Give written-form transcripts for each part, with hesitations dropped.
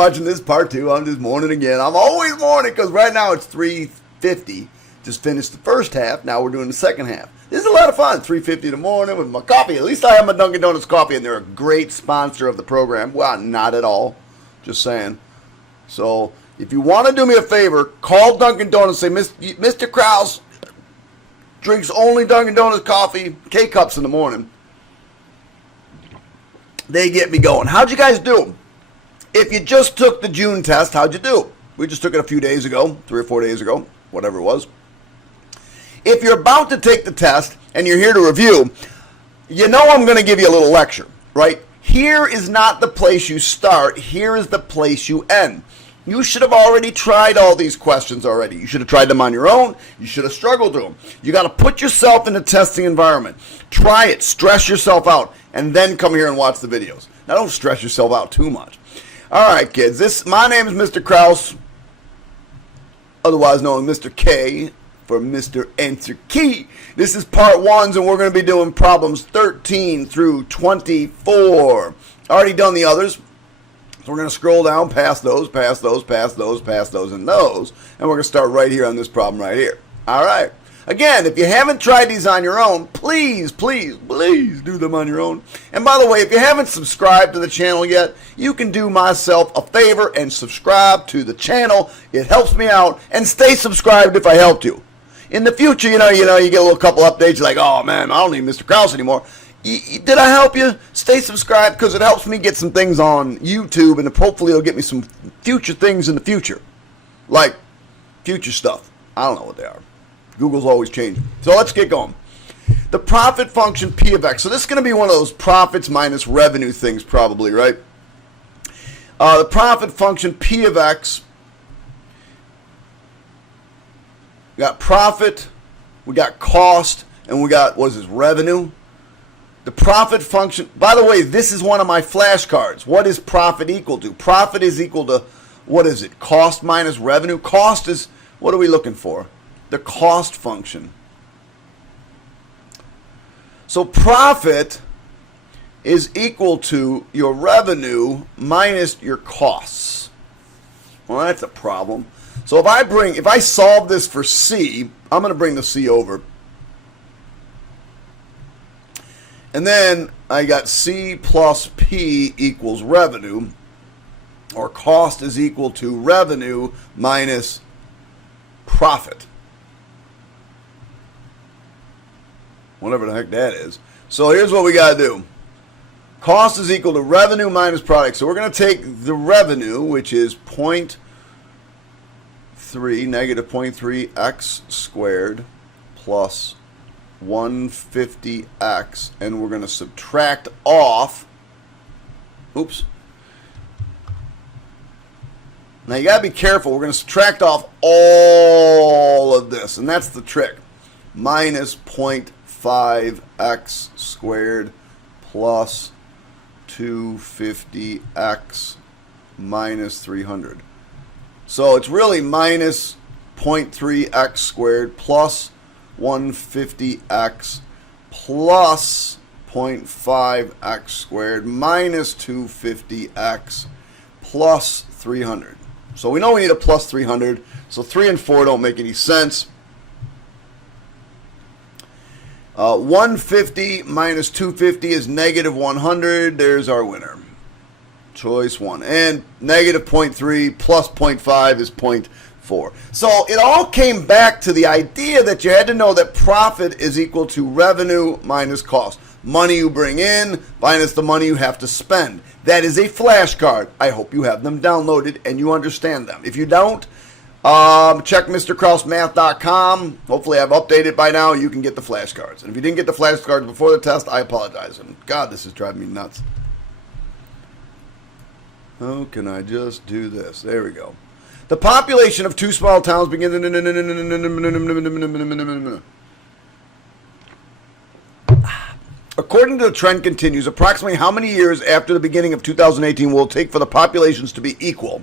watching this part 2. I'm just mourning again. I'm always mourning because right now it's 3:50. Just finished the first half. Now we're doing the second half. This is a lot of fun. 3:50 in the morning with my coffee. At least I have my Dunkin' Donuts coffee, and they're a great sponsor of the program. Well, not at all. Just saying. So if you want to do me a favor, call Dunkin' Donuts and say, Mr. Krause drinks only Dunkin' Donuts coffee, K-Cups in the morning. They get me going. How'd you guys do? If you just took the June test, how'd you do? We just took it a few days ago, 3 or 4 days ago, whatever it was. If you're about to take the test and you're here to review, you know I'm going to give you a little lecture, right? Here is not the place you start. Here is the place you end. You should have already tried all these questions already. You should have tried them on your own. You should have struggled to them. You got to put yourself in a testing environment. Try it. Stress yourself out. And then come here and watch the videos. Now, don't stress yourself out too much. All right, kids. My name is Mr. Krause, otherwise known as Mr. K for Mr. Answer Key. This is part 1, and we're going to be doing problems 13 through 24. Already done the others. So we're going to scroll down past those, and those, and we're going to start right here on this problem right here. All right. Again, if you haven't tried these on your own, please, please, please do them on your own. And by the way, if you haven't subscribed to the channel yet, you can do myself a favor and subscribe to the channel. It helps me out. And stay subscribed if I helped you. In the future, you get a little couple updates. You're like, oh, man, I don't need Mr. Krause anymore. Did I help you? Stay subscribed because it helps me get some things on YouTube, and hopefully it'll get me some future things in the future. Like future stuff. I don't know what they are. Google's always changing. So let's get going. The profit function P of X. So this is going to be one of those profits minus revenue things probably, right? The profit function P of X. We got profit, we got cost, and we got, what is this, revenue? The profit function, by the way, this is one of my flashcards. What is profit equal to? Profit is equal to, what is it? Cost minus revenue? Cost is, what are we looking for? The cost function. So profit is equal to your revenue minus your costs. Well, that's a problem. So if I solve this for C, I'm going to bring the C over. And then I got C plus P equals revenue, or cost is equal to revenue minus profit. Whatever the heck that is. So here's what we got to do. Cost is equal to revenue minus product. So we're going to take the revenue, which is negative 0.3x squared plus 150x, and we're going to subtract off, oops. Now you got to be careful. We're going to subtract off all of this, and that's the trick. Minus 0.5x squared plus 250x minus 300. So it's really minus 0.3x squared plus 150x plus 0.5x squared minus 250x plus 300. So we know we need a plus 300. So 3 and 4 don't make any sense. 150 minus 250 is negative 100. There's our winner. Choice 1. And negative 0.3 plus 0.5 is 0.4. So it all came back to the idea that you had to know that profit is equal to revenue minus cost. Money you bring in minus the money you have to spend. That is a flashcard. I hope you have them downloaded and you understand them. If you don't, check MrKrauseMath.com. Hopefully I've updated by now. You can get the flashcards. And if you didn't get the flashcards before the test, I apologize. And God, this is driving me nuts. How can I just do this? There we go. The population of two small towns begins. According to the trend continues, approximately how many years after the beginning of 2018 will it take for the populations to be equal?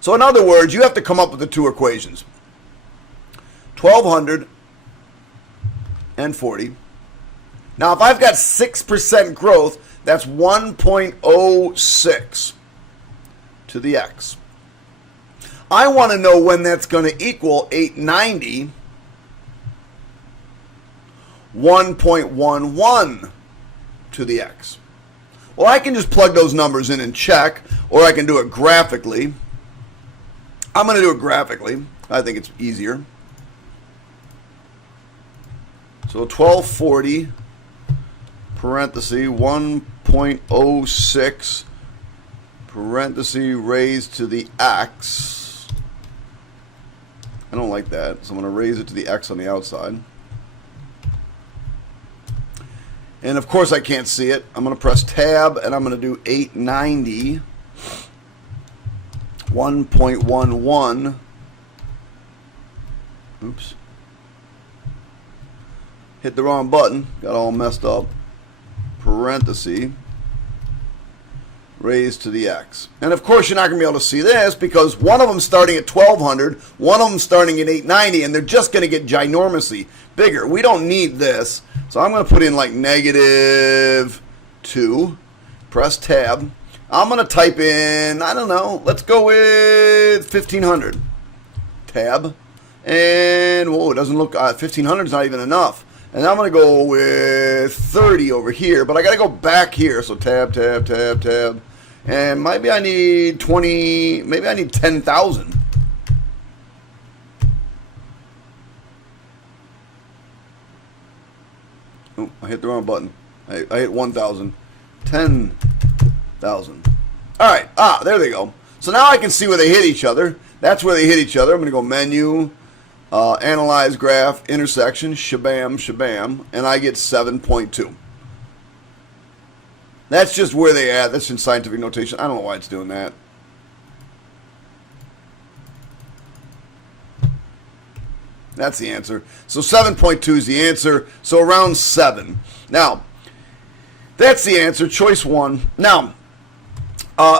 So in other words, you have to come up with the two equations. 1,240. Now, if I've got 6% growth, that's 1.06 to the x. I want to know when that's going to equal 890, 1.11 to the x. Well, I can just plug those numbers in and check, or I can do it graphically. I'm going to do it graphically. I think it's easier. So 1240, parenthesis, 1.06, parenthesis, raised to the x. I don't like that, so I'm going to raise it to the x on the outside. And of course I can't see it. I'm going to press tab and I'm going to do 890, 1.11. Oops. Hit the wrong button. Got all messed up. Parenthesis. Raised to the x. And of course you're not going to be able to see this because one of them starting at 1200, one of them starting at 890, and they're just going to get ginormously bigger. We don't need this. So I'm going to put in like -2. Press tab. I'm going to type in, I don't know, let's go with 1500. Tab. And, whoa, it doesn't look, 1500 is not even enough. And I'm going to go with 30 over here, but I got to go back here. So tab, tab, tab, tab. And maybe I need 20, maybe I need 10,000. Oh, I hit the wrong button. I hit 1,000. 10,000. All right. There they go. So now I can see where they hit each other. That's where they hit each other. I'm going to go menu, analyze graph, intersection, shabam, shabam, and I get 7.2. That's just where they at. That's in scientific notation. I don't know why it's doing that. That's the answer. So 7.2 is the answer. So around 7. Now, that's the answer. Choice 1. Now,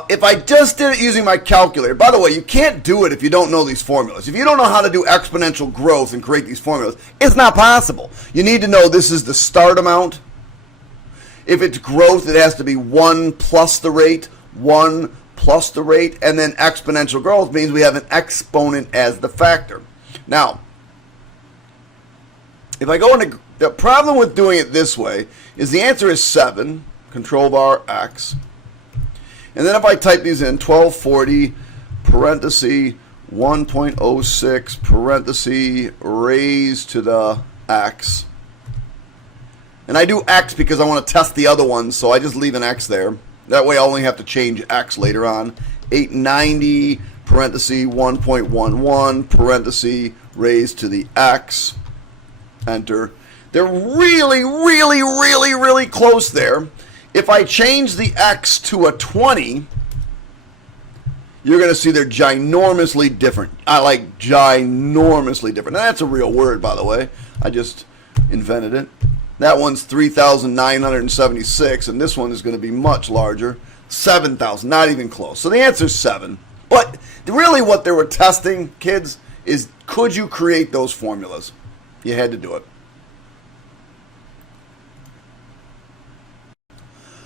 if I just did it using my calculator, by the way, you can't do it if you don't know these formulas. If you don't know how to do exponential growth and create these formulas, it's not possible. You need to know this is the start amount. If it's growth, it has to be 1 plus the rate, 1 plus the rate, and then exponential growth means we have an exponent as the factor. Now, if I go into, the problem with doing it this way is the answer is 7, control bar x. And then if I type these in, 1240, parenthesis, 1.06, parenthesis, raised to the x. And I do x because I want to test the other ones, so I just leave an x there. That way I only have to change x later on. 890, parenthesis, 1.11, parenthesis, raised to the x. Enter. They're really, really, really, really close there. If I change the x to a 20, you're going to see they're ginormously different. I like ginormously different. Now, that's a real word, by the way. I just invented it. That one's 3,976, and this one is going to be much larger. 7,000, not even close. So the answer is 7. But really what they were testing, kids, is could you create those formulas? You had to do it.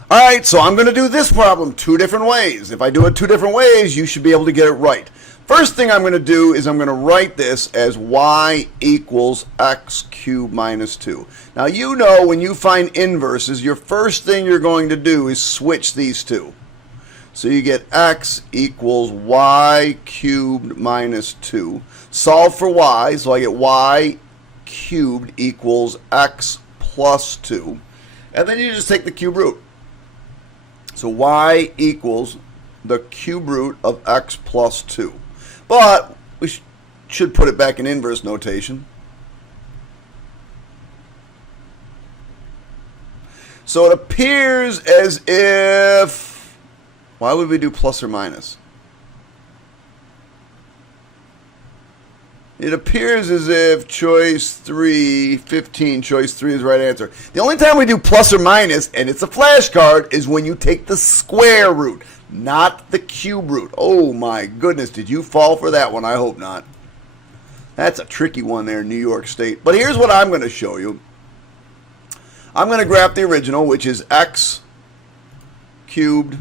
All right, so I'm going to do this problem 2 different ways. If I do it 2 different ways, you should be able to get it right. First thing I'm going to do is I'm going to write this as y equals x cubed minus 2. Now, you know when you find inverses, your first thing you're going to do is switch these two. So you get x equals y cubed minus 2. Solve for y, so I get y cubed equals x plus 2. And then you just take the cube root. So y equals the cube root of x plus 2. But we should put it back in inverse notation. So it appears as if, why would we do plus or minus? It appears as if choice 3, 15, choice 3 is the right answer. The only time we do plus or minus, and it's a flashcard, is when you take the square root, not the cube root. Oh my goodness, did you fall for that one? I hope not. That's a tricky one there, New York State. But here's what I'm going to show you. I'm going to graph the original, which is x cubed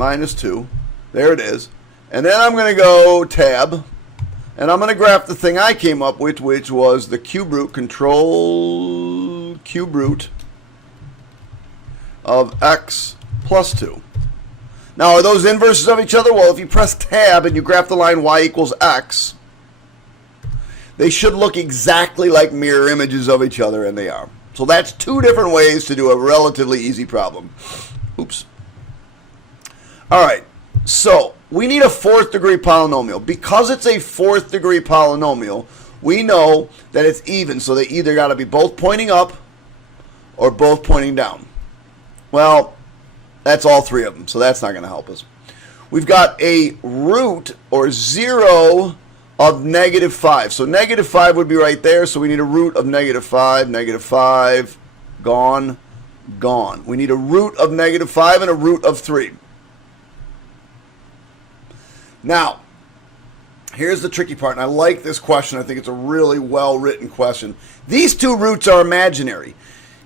minus 2. There it is. And then I'm going to go tab. And I'm going to graph the thing I came up with, which was the cube root, control cube root of x plus 2. Now, are those inverses of each other? Well, if you press tab and you graph the line y equals x, they should look exactly like mirror images of each other, and they are. So that's two different ways to do a relatively easy problem. Oops. All right, so we need a fourth degree polynomial. Because it's a fourth degree polynomial, we know that it's even, so they either got to be both pointing up or both pointing down. Well, that's all three of them, so that's not going to help us. We've got a root, or 0, of negative 5. So negative 5 would be right there, so we need a root of negative 5. Negative 5, gone, gone. We need a root of negative 5 and a root of 3. Now, here's the tricky part, and I like this question. I think it's a really well-written question. These two roots are imaginary.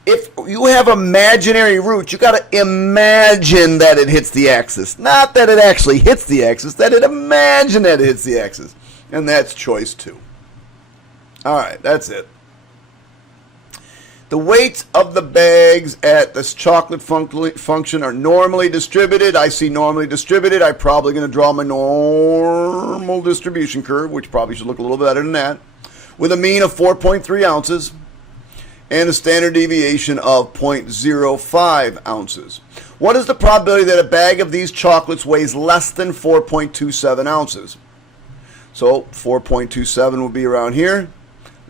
If you have imaginary roots, you got to imagine that it hits the axis. Not that it actually hits the axis, that it imagine that it hits the axis. And that's choice 2. All right, that's it. The weights of the bags at this chocolate function are normally distributed. I see normally distributed. I'm probably going to draw my normal distribution curve, which probably should look a little better than that, with a mean of 4.3 ounces and a standard deviation of 0.05 ounces. What is the probability that a bag of these chocolates weighs less than 4.27 ounces? So 4.27 would be around here.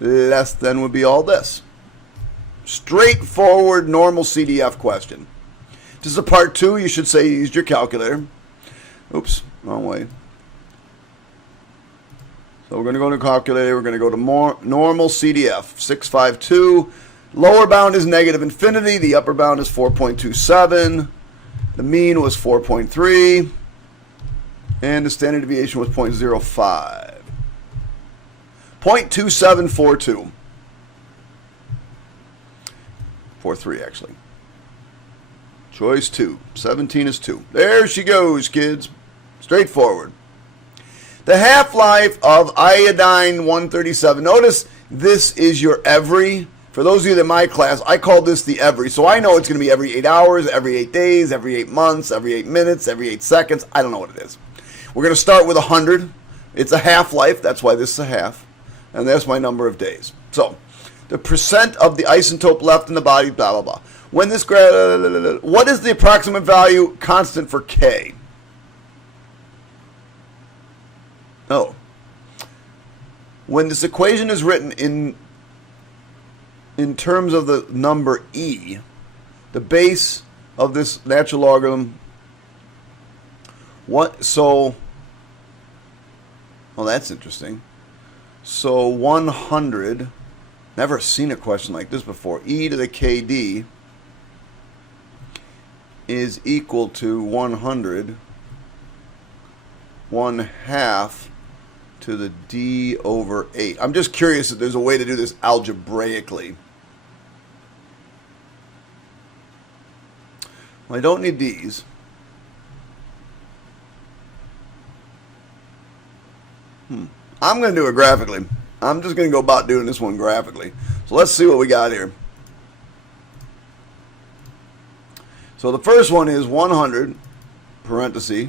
Less than would be all this. Straightforward, normal CDF question. This is a part 2. You should say you used your calculator. Oops, wrong way. So we're going to go to calculator. We're going to go to normal CDF. 652. Lower bound is negative infinity. The upper bound is 4.27. The mean was 4.3. And the standard deviation was 0.05. 0.2742. 43 actually. Choice 2. 17 is 2. There she goes, kids. Straightforward. The half-life of iodine 137. Notice this is your every. For those of you that in my class, I call this the every. So I know it's going to be every 8 hours, every 8 days, every 8 months, every 8 minutes, every 8 seconds. I don't know what it is. We're going to start with 100. It's a half-life. That's why this is a half. And that's my number of days. So the percent of the isotope left in the body, blah, blah, blah. When this what is the approximate value constant for K? Oh. When this equation is written in terms of the number E, the base of this natural logarithm, well, that's interesting. So 100, never seen a question like this before. E to the KD is equal to 100, 1/2 to the D over 8. I'm just curious if there's a way to do this algebraically. Well, I don't need these. I'm going to do it graphically. I'm just going to go about doing this one graphically. So let's see what we got here. So the first one is 100, parenthesis,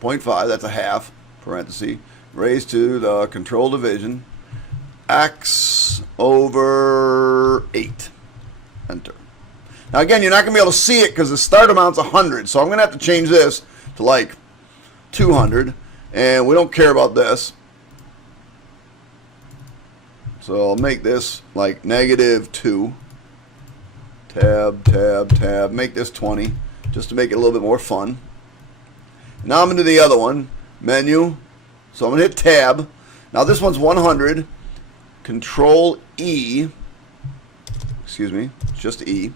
0.5, that's a half, parenthesis, raised to the control division, x over 8. Enter. Now again, you're not going to be able to see it because the start amount's 100. So I'm going to have to change this to like 200. And we don't care about this. So I'll make this like -2. Tab, tab, tab. Make this 20 just to make it a little bit more fun. Now I'm going to do the other one. Menu. So I'm going to hit tab. Now this one's 100. Control E. Excuse me. It's just E.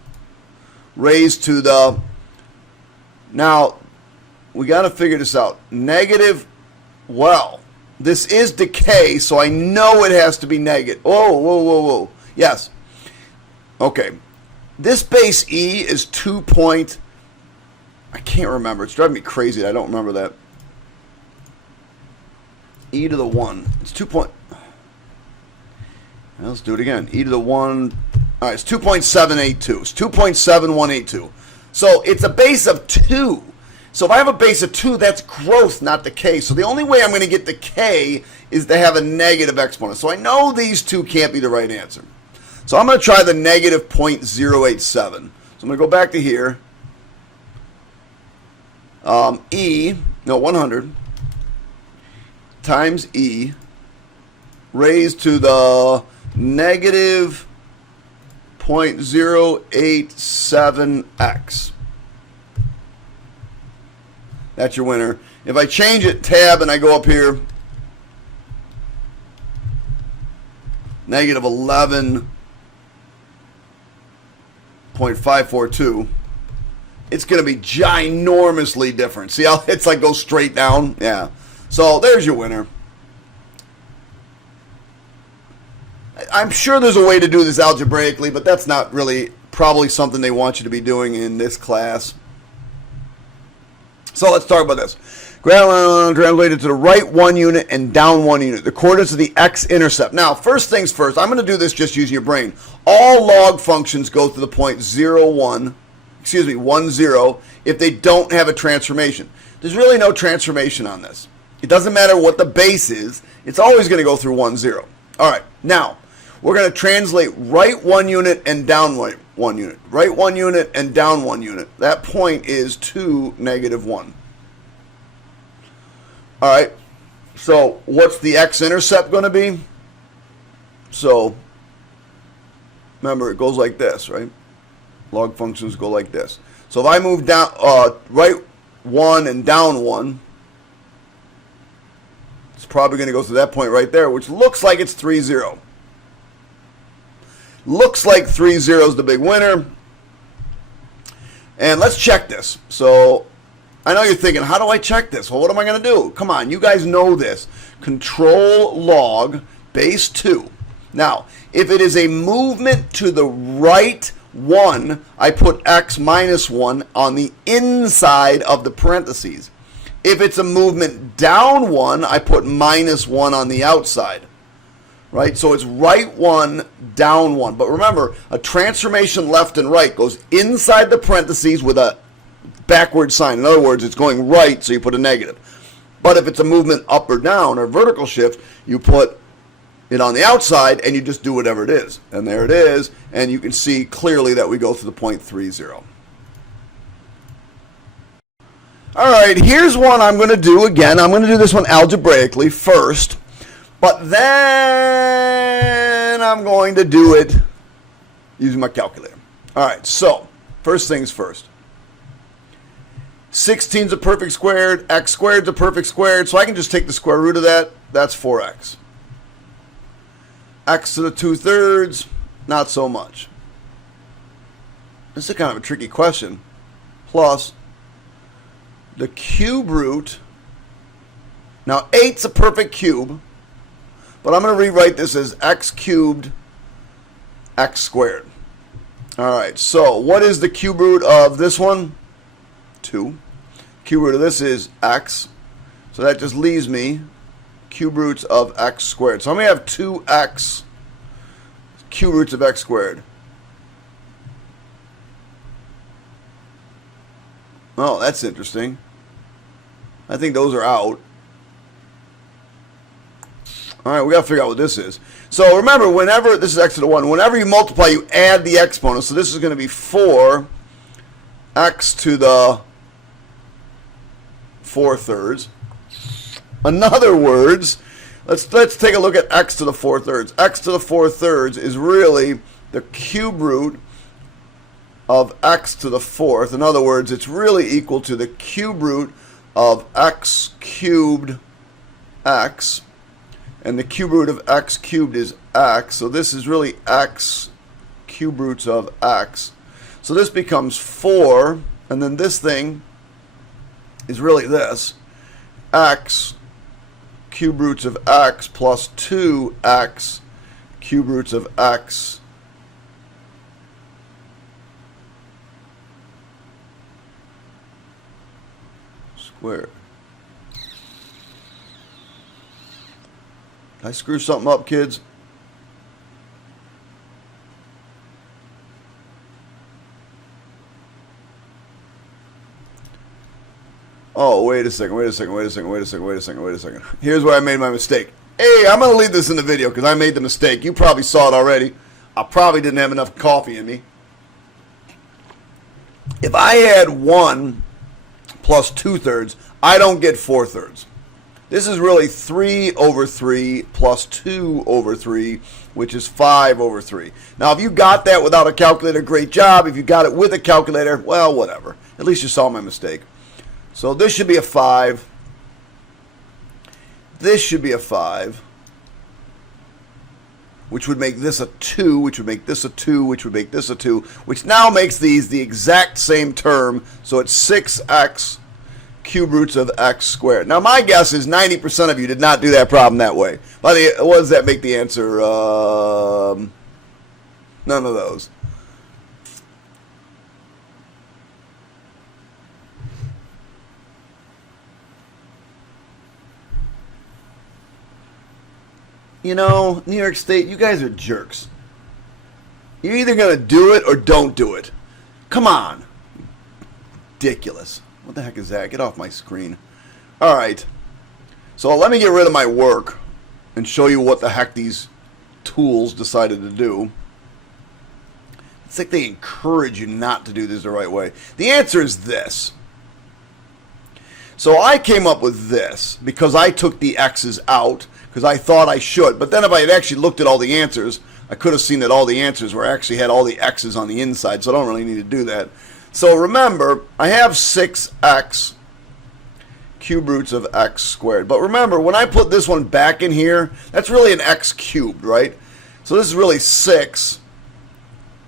Raised to the... Now, we got to figure this out. Negative... Well, this is decay, so I know it has to be negative. Whoa, whoa, whoa, whoa. Yes. Okay. This base E is 2.0. I can't remember. It's driving me crazy. I don't remember that. E to the 1. It's 2 point... Let's do it again. E to the 1. All right, it's 2.782. It's 2.7182. So it's a base of 2. So if I have a base of 2, that's growth, not decay. So the only way I'm going to get decay is to have a negative exponent. So I know these two can't be the right answer. So I'm going to try the negative 0.087. So I'm going to go back to here. 100 times E raised to the negative 0.087x. That's your winner. If I change it, tab, and I go up here, negative 11.542, it's going to be ginormously different. See how it's like goes straight down? Yeah. So there's your winner. I'm sure there's a way to do this algebraically, but that's not really probably something they want you to be doing in this class. So let's talk about this. Translated to the right 1 unit and down 1 unit. The coordinates of the x-intercept. Now, first things first, I'm going to do this just using your brain. All log functions go to the point 10 if they don't have a transformation. There's really no transformation on this. It doesn't matter what the base is. It's always going to go through 10. All right, now we're going to translate right 1 unit and down 1 unit. Right 1 unit and down 1 unit. That point is 2, negative 1. All right, so what's the x-intercept going to be? So remember, it goes like this, right? Log functions go like this. So if I move down right 1 and down 1, it's probably going to go to that point right there, which looks like it's 3, 0. Looks like 3, 0 is the big winner. And let's check this. So I know you're thinking, how do I check this? Well, what am I going to do? Come on, you guys know this. Control log base 2. Now, if it is a movement to the right 1, I put x minus 1 on the inside of the parentheses. If it's a movement down 1, I put minus 1 on the outside. Right? So it's right 1, down 1. But remember, a transformation left and right goes inside the parentheses with a backward sign. In other words, it's going right, so you put a negative. But if it's a movement up or down or vertical shift, you put it on the outside and you just do whatever it is. And there it is. And you can see clearly that we go through the point 3, 0. All right, here's one I'm going to do again. I'm going to do this one algebraically first. But then I'm going to do it using my calculator. All right, so first things first. 16 is a perfect squared. X squared is a perfect squared. So I can just take the square root of that. That's 4x. X to the 2/3, not so much. This is kind of a tricky question. Plus the cube root. Now 8's a perfect cube. But I'm going to rewrite this as x cubed, x squared. All right, so what is the cube root of this one? 2. Cube root of this is x. So that just leaves me cube roots of x squared. So I'm going to have 2x cube roots of x squared. Oh, that's interesting. I think those are out. All right, we got to figure out what this is. So remember, whenever, this is x to the 1, whenever you multiply, you add the exponent. So this is going to be 4x to the 4/3. In other words, let's take a look at x to the 4/3. X to the 4/3 is really the cube root of x to the 4th. In other words, it's really equal to the cube root of x cubed x. And the cube root of x cubed is x. So this is really x cube roots of x. So this becomes 4. And then this thing is really this. X cube roots of x plus 2x cube roots of x Where? Did I screw something up, kids? Oh, wait a second. Here's where I made my mistake. Hey, I'm going to leave this in the video because I made the mistake. You probably saw it already. I probably didn't have enough coffee in me. If I had 1 plus 2/3, I don't get 4/3. This is really 3/3 plus 2/3, which is 5/3. Now, if you got that without a calculator, great job. If you got it with a calculator, well, whatever. At least you saw my mistake. So this should be a 5. This should be a 5. Which would make this a 2, which would make this a 2, which would make this a 2, which now makes these the exact same term. So it's 6x cube roots of x squared. Now my guess is 90% of you did not do that problem that way. By the way, what does that make the answer? None of those. You know, New York State, you guys are jerks. You're either going to do it or don't do it. Come on. Ridiculous. What the heck is that? Get off my screen. All right. So let me get rid of my work and show you what the heck these tools decided to do. It's like they encourage you not to do this the right way. The answer is this. So I came up with this because I took the x's out because I thought I should. But then if I had actually looked at all the answers, I could have seen that all the answers were actually had all the x's on the inside, so I don't really need to do that. So remember, I have 6x cube roots of x squared. But remember, when I put this one back in here, that's really an x cubed, right? So this is really 6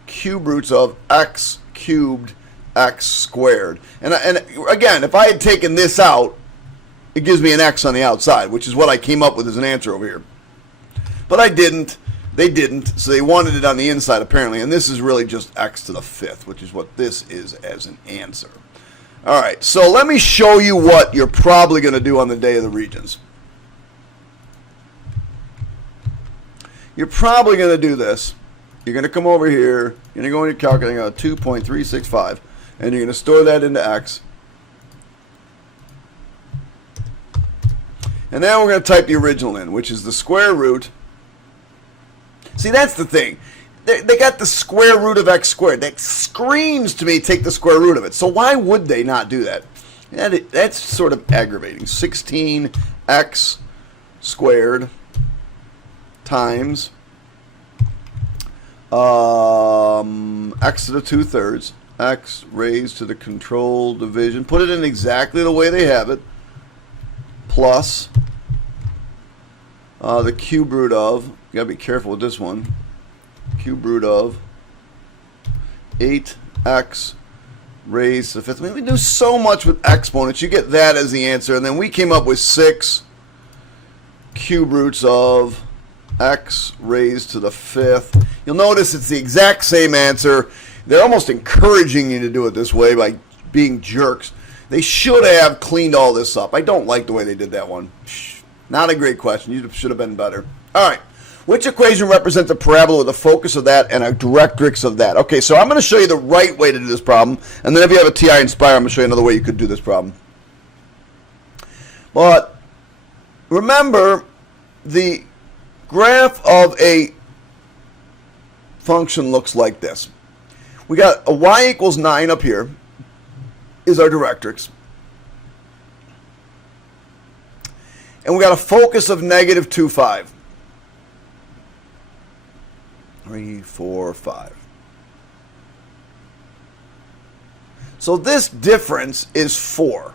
cube roots of x cubed x squared. And again, if I had taken this out, it gives me an x on the outside, which is what I came up with as an answer over here. But I didn't. They didn't, so they wanted it on the inside apparently, and this is really just x to the 5th, which is what this is as an answer. All right, so let me show you what you're probably going to do on the day of the Regents. You're probably going to do this. You're going to come over here, you're going to go in your calculator, 2.365, and you're going to store that into x. And then we're going to type the original in, which is the square root. See, that's the thing. They got the square root of x squared. That screams to me, take the square root of it. So why would they not do that? That's sort of aggravating. 16x squared times x to the 2/3, x raised to the control division. Put it in exactly the way they have it. Plus the cube root of, you gotta be careful with this one, cube root of 8x raised to the 5th. I mean, we do so much with exponents. You get that as the answer, and then we came up with 6 cube roots of x raised to the 5th. You'll notice it's the exact same answer. They're almost encouraging you to do it this way by being jerks. They should have cleaned all this up. I don't like the way they did that one. Not a great question. You should have been better. All right. Which equation represents a parabola with a focus of that and a directrix of that? Okay, so I'm going to show you the right way to do this problem. And then if you have a TI Inspire, I'm going to show you another way you could do this problem. But remember, the graph of a function looks like this. We got a y equals 9 up here is our directrix. And we got a focus of negative 2, 5. 3, 4, 5. So this difference is 4.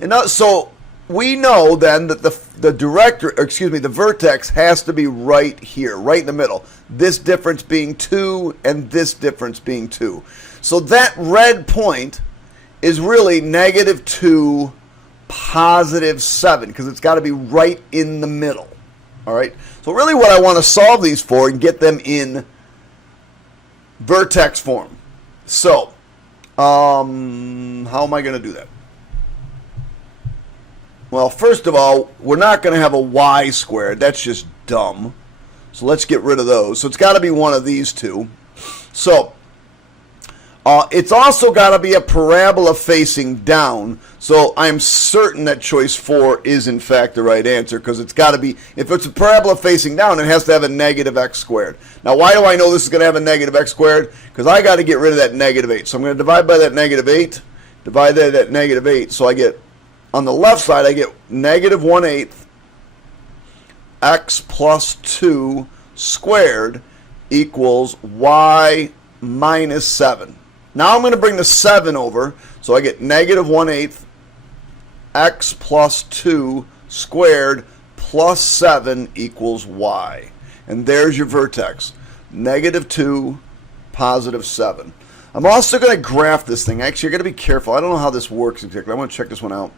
And so we know then that the vertex has to be right here, right in the middle. This difference being 2 and this difference being 2. So that red point is really negative 2, positive 7, because it's got to be right in the middle. All right. So really what I want to solve these for and get them in vertex form. So how am I going to do that? Well, first of all, we're not going to have a y squared. That's just dumb. So let's get rid of those. So it's got to be one of these two. So it's also got to be a parabola facing down. So I'm certain that choice 4 is in fact the right answer, because it's got to be, if it's a parabola facing down, it has to have a negative x squared. Now, why do I know this is going to have a negative x squared? Because I got to get rid of that negative 8. So I'm going to divide by that negative 8, divide that at negative 8. So I get, on the left side, I get negative 1/8 x plus 2 squared equals y minus 7. Now I'm going to bring the 7 over, so I get negative 1/8 x plus 2 squared plus 7 equals y. And there's your vertex, negative 2, positive 7. I'm also going to graph this thing. Actually, you're going to be careful. I don't know how this works exactly. I want to check this one out.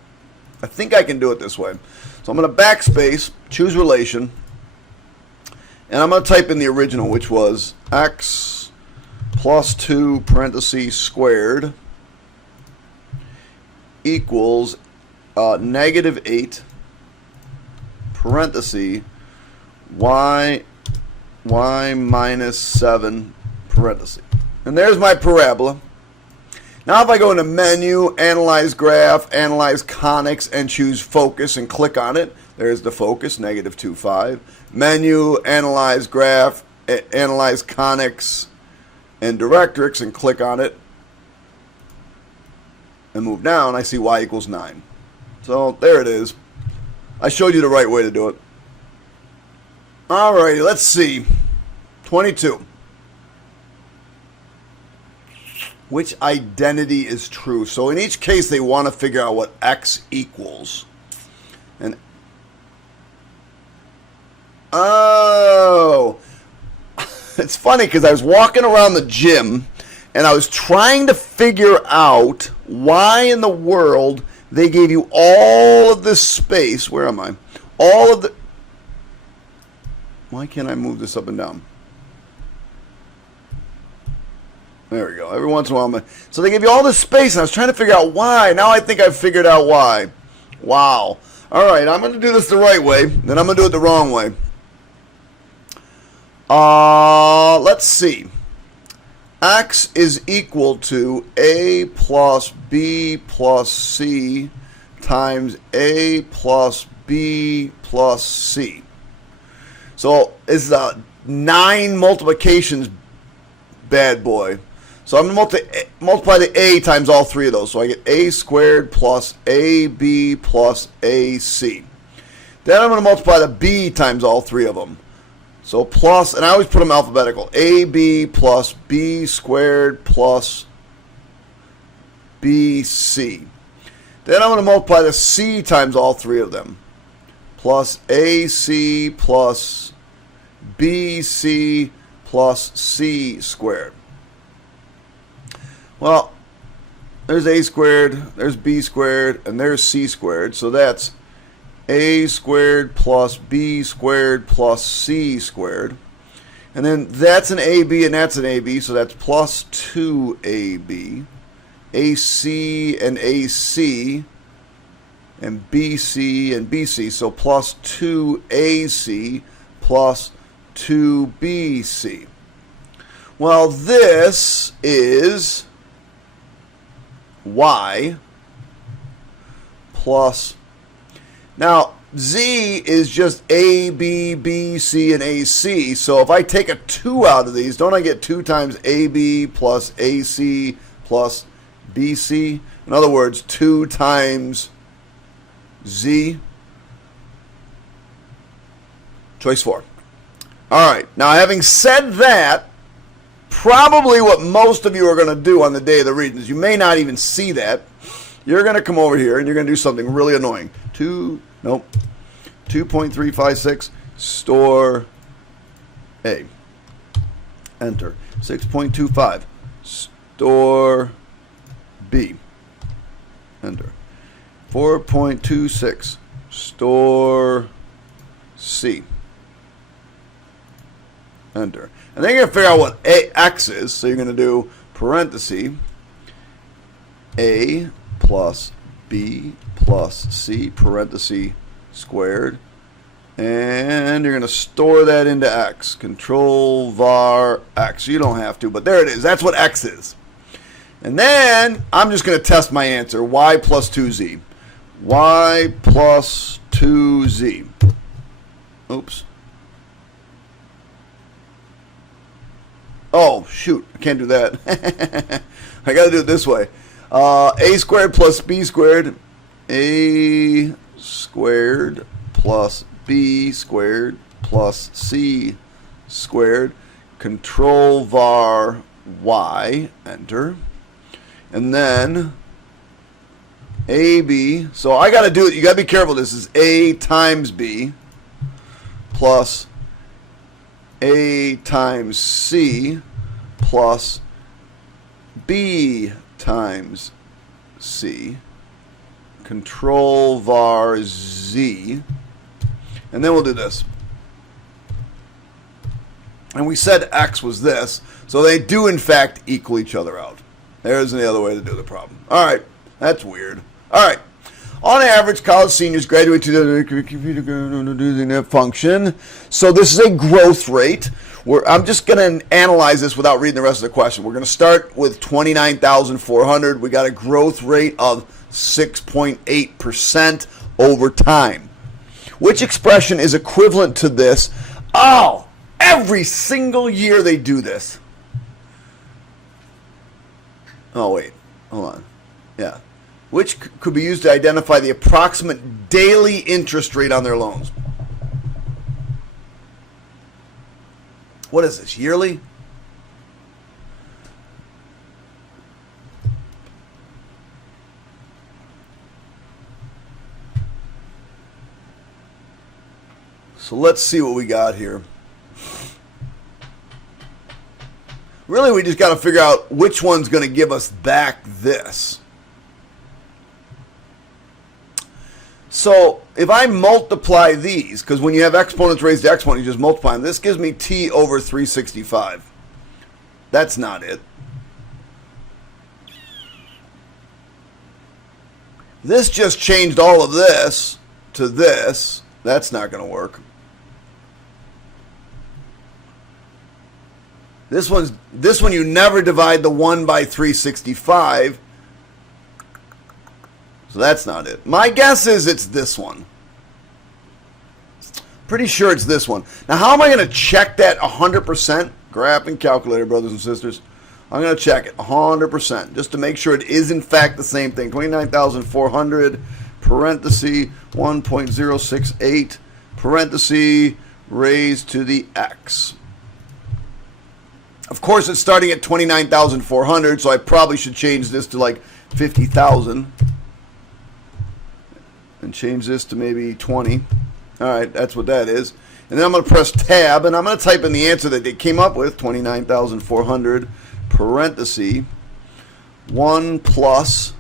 I think I can do it this way. So I'm going to backspace, choose relation, and I'm going to type in the original, which was x plus 2 parentheses squared equals negative 8 parenthesis y minus 7 parenthesis. And there's my parabola. Now if I go into menu, analyze graph, analyze conics, and choose focus and click on it, there's the focus, negative 2, 5. Menu, analyze graph, analyze conics, and directrix, and click on it, and move down, I see y equals 9. So there it is. I showed you the right way to do it. Alrighty, let's see. 22. Which identity is true? So in each case, they want to figure out what x equals. And oh, it's funny because I was walking around the gym and I was trying to figure out why in the world they gave you all of this space. Where am I? All of the... Why can't I move this up and down? There we go. Every once in a while. So they give you all this space, and I was trying to figure out why. Now I think I've figured out why. Wow. All right, I'm going to do this the right way. Then I'm going to do it the wrong way. Let's see. X is equal to A plus B plus C times A plus B plus C. So it's a 9 multiplications bad boy. So I'm going to multiply the A times all 3 of those. So I get A squared plus AB plus AC. Then I'm going to multiply the B times all 3 of them. So plus, and I always put them alphabetical, AB plus B squared plus BC. Then I'm going to multiply the C times all 3 of them. Plus AC plus BC plus C squared. Well, there's A squared, there's B squared, and there's C squared. So that's A squared plus B squared plus C squared. And then that's an AB and that's an AB, so that's plus 2AB. AC and AC and BC and BC, so plus 2AC plus 2BC. Well, this is y plus, now z is just a, b, b, c, and ac. So if I take a 2 out of these, don't I get 2 times ab plus ac plus bc? In other words, 2 times z. Choice 4. All right. Now, having said that, probably what most of you are going to do on the day of the Regents, you may not even see that. You're going to come over here and you're going to do something really annoying. 2.356, store A. Enter. 6.25, store B. Enter. 4.26, store C. Enter. And then you're going to figure out what x is. So you're going to do parenthesis A plus b plus c parenthesis squared. And you're going to store that into x. Control var x. You don't have to, but there it is. That's what x is. And then I'm just going to test my answer. Y plus 2z. Y plus 2z. Oops. Oh, shoot. I can't do that. I got to do it this way. A squared plus b squared. A squared plus b squared plus c squared. Control var y. Enter. And then AB. So I got to do it. You got to be careful. This is A times B plus A times C plus B times C. Control var Z. And then we'll do this. And we said X was this. So they do, in fact, equal each other out. There's the other way to do the problem. All right. That's weird. All right. On average, college seniors graduate to the computer using that function. So this is a growth rate. I'm just going to analyze this without reading the rest of the question. We're going to start with 29,400. We got a growth rate of 6.8% over time. Which expression is equivalent to this? Oh, every single year they do this. Oh, wait. Hold on. Yeah. Which could be used to identify the approximate daily interest rate on their loans. What is this, yearly? So let's see what we got here. Really, we just got to figure out which one's going to give us back this. So if I multiply these, because when you have exponents raised to exponent, you just multiply them. This gives me t over 365. That's not it. This just changed all of this to this. That's not going to work. This one you never divide the 1 by 365. So that's not it. My guess is it's this one. Pretty sure it's this one. Now, how am I going to check that 100%? Graphing calculator, brothers and sisters. I'm going to check it 100% just to make sure it is in fact the same thing. 29,400 parenthesis 1.068 parenthesis raised to the x. Of course, it's starting at 29,400, so I probably should change this to like 50,000. And change this to maybe 20. All right, that's what that is. And then I'm going to press tab, and I'm going to type in the answer that they came up with, 29,400 parenthesis 1 plus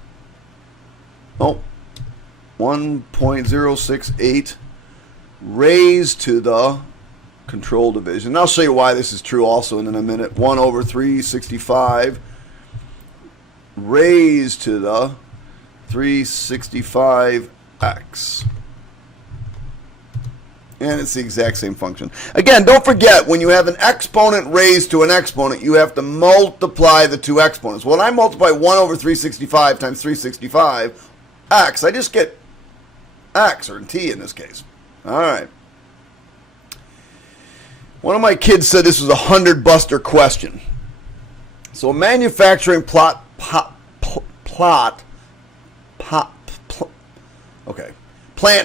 1.068 raised to the control division. And I'll show you why this is true also in a minute. 1 over 365 raised to the 365x. And it's the exact same function. Again, don't forget, when you have an exponent raised to an exponent, you have to multiply the two exponents. When I multiply 1 over 365 times 365 x, I just get x, or t in this case. All right. One of my kids said this was a 100-buster question. So a manufacturing plant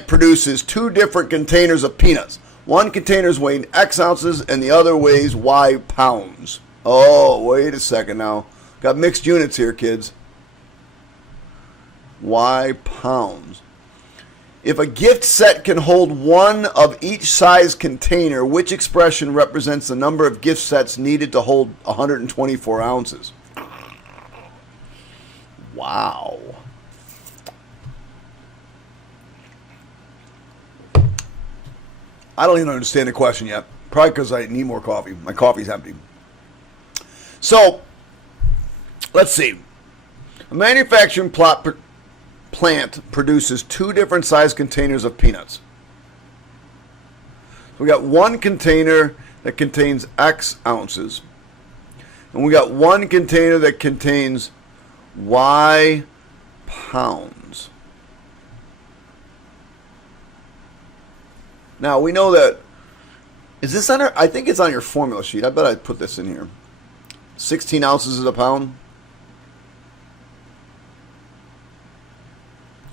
produces two different containers of peanuts. One container is weighing X ounces and the other weighs Y pounds. Oh, wait a second now. Got mixed units here, kids. Y pounds. If a gift set can hold one of each size container, which expression represents the number of gift sets needed to hold 124 ounces? Wow. I don't even understand the question yet. Probably because I need more coffee. My coffee's empty. So, let's see. A manufacturing plant plant produces two different size containers of peanuts. We got one container that contains X ounces, and we got one container that contains Y pounds. Now we know that, is this on I think it's on your formula sheet. I bet I put this in here. 16 ounces is a pound.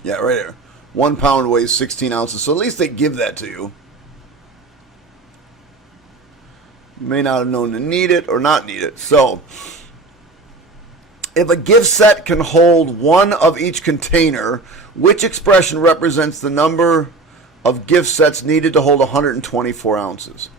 Yeah, right there. 1 pound weighs 16 ounces. So at least they give that to you. You may not have known to need it or not need it. So, if a gift set can hold one of each container, which expression represents the number of gift sets needed to hold 124 ounces?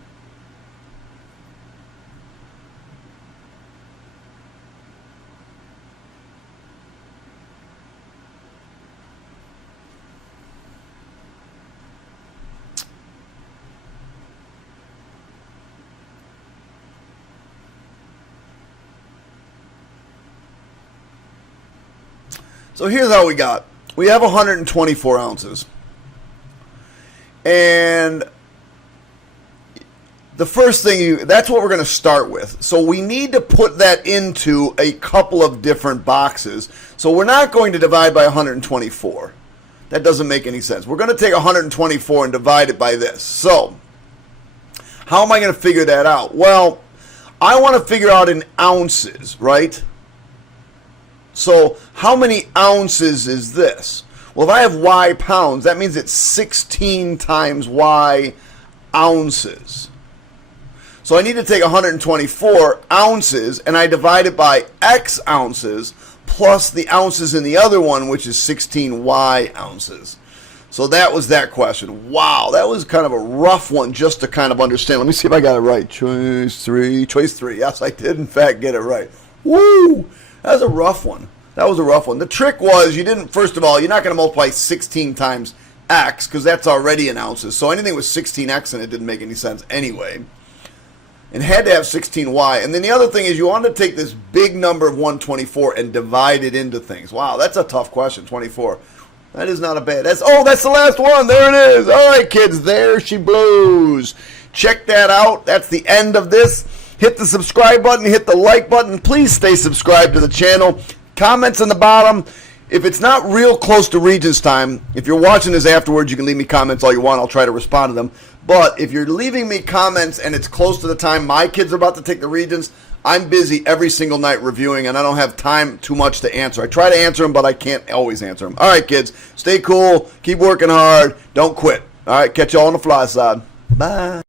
So here's how we got. We have 124 ounces. And the first thing, that's what we're going to start with. So we need to put that into a couple of different boxes. So we're not going to divide by 124. That doesn't make any sense. We're going to take 124 and divide it by this. So how am I going to figure that out? Well, I want to figure out in ounces, right? So how many ounces is this? Well, if I have Y pounds, that means it's 16 times Y ounces. So I need to take 124 ounces and I divide it by X ounces plus the ounces in the other one, which is 16 Y ounces. So that was that question. Wow, that was kind of a rough one just to kind of understand. Let me see if I got it right. Choice three. Yes, I did in fact get it right. Woo! That was a rough one. That was a rough one. The trick was you didn't, first of all, you're not going to multiply 16 times X because that's already in ounces. So anything with 16X in it didn't make any sense anyway. And had to have 16Y. And then the other thing is you want to take this big number of 124 and divide it into things. Wow, that's a tough question, 24. That is not a bad. That's the last one. There it is. All right, kids, there she blows. Check that out. That's the end of this. Hit the subscribe button, hit the like button. Please stay subscribed to the channel. Comments in the bottom. If it's not real close to Regents time, if you're watching this afterwards, you can leave me comments all you want. I'll try to respond to them. But if you're leaving me comments and it's close to the time my kids are about to take the Regents, I'm busy every single night reviewing, and I don't have time too much to answer. I try to answer them, but I can't always answer them. All right, kids, stay cool. Keep working hard. Don't quit. All right, catch you all on the fly side. Bye.